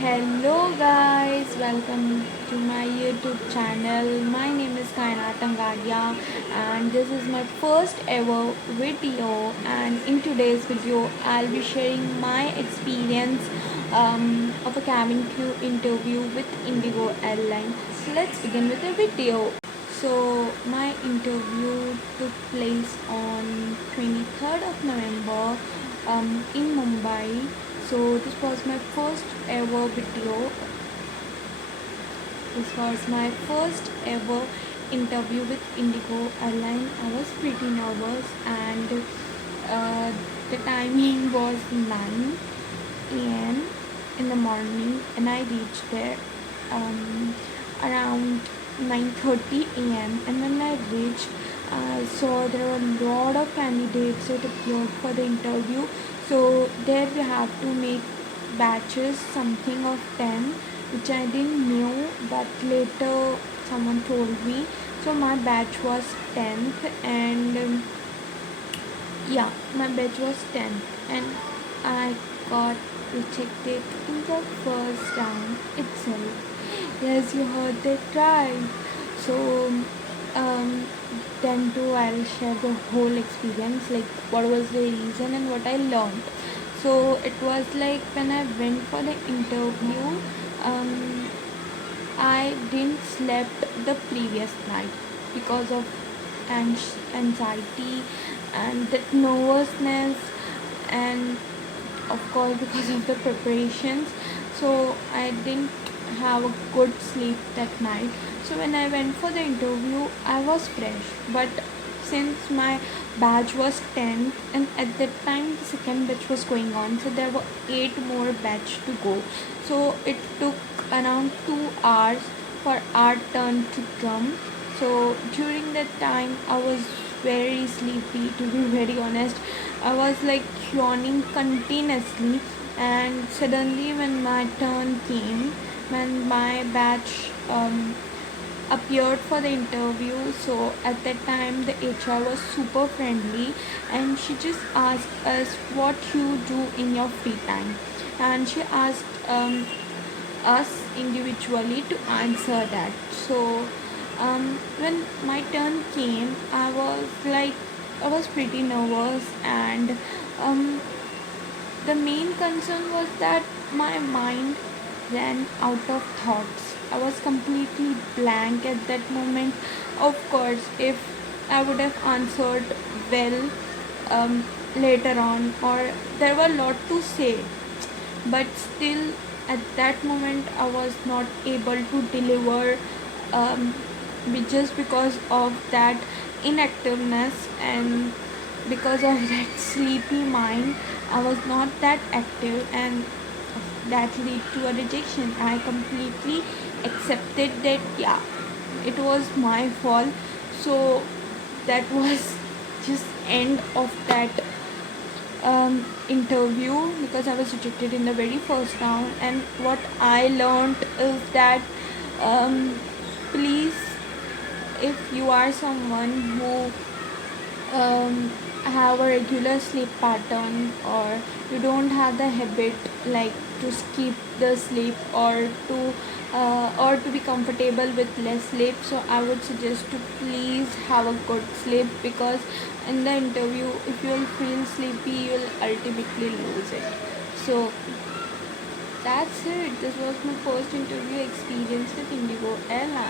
Hello guys, welcome to my YouTube channel. My name is Kaina Tangadia and this is my first ever video, and in today's video I'll be sharing my experience of a cabin crew interview with Indigo airline. So let's begin with the video. So my interview took place on 23rd of November in Mumbai. So this was my first ever video. This was my first ever interview with Indigo airline. I was pretty nervous, and the timing was 9 a.m. in the morning, and I reached there around 9:30 a.m. And when I reached, I saw there were a lot of candidates that appeared for the interview. So there we have to make batches, something of 10, which I didn't know, but later someone told me. So my batch was 10th, and yeah, my batch was 10th, and I got rejected in the first round itself. Yes, you heard that right. So, then too, I'll share the whole experience, like what was the reason and what I learned. So it was like when I went for the interview, um, I didn't slept the previous night because of anxiety and that nervousness, and of course because of the preparations. So I didn't have a good sleep that night. So when I went for the interview, I was fresh, but since my batch was 10, and at that time the second batch was going on, so there were 8 more batch to go. So it took around 2 hours for our turn to come. So during that time I was very sleepy, to be very honest. I was like yawning continuously, and suddenly when my turn came, when my batch appeared for the interview, so at that time the HR was super friendly, and she just asked us what you do in your free time, and she asked us individually to answer that. So when my turn came, I was pretty nervous, and um, the main concern was that my mind ran out of thoughts. I was completely blank at that moment. Of course, if I would have answered well later on, or there were a lot to say, but still at that moment I was not able to deliver, um, just because of that inactiveness, and because of that sleepy mind I was not that active, and that lead to a rejection. I completely accepted that, yeah, it was my fault. So that was just end of that interview, because I was rejected in the very first round. And what I learned is that, um, please, if you are someone who have a regular sleep pattern, or you don't have the habit like to skip the sleep, or to be comfortable with less sleep, so I would suggest to please have a good sleep, because in the interview if you will feel sleepy, you will ultimately lose it. So that's it. This was my first interview experience with Indigo airline.